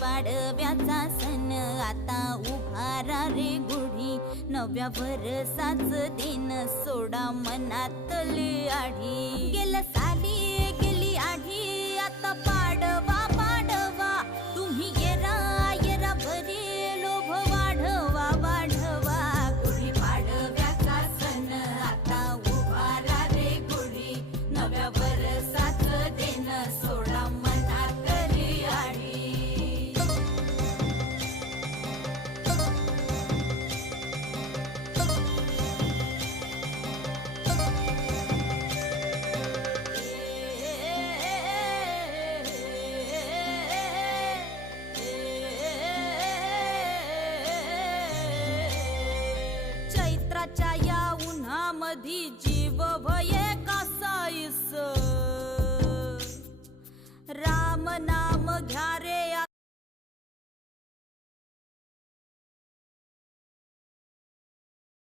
पाडव्याचा सण आता उभारा रे गुढी, नव्या वर्षाच दिन सोडा मनातली आढी. गेल्या साली गेली आढी, आता पाडवा पाडवा, तुम्ही येरा येरा भरी लोभ वाढवा वाढवा. गुढी पाडव्याचा सण आता उभारा रे गुढी, नव्या वर्षाच दिन सोडा मनातली आढी. चैत्राच्या या उन्हामधी जीव भये कासाईस, राम नाम घ्या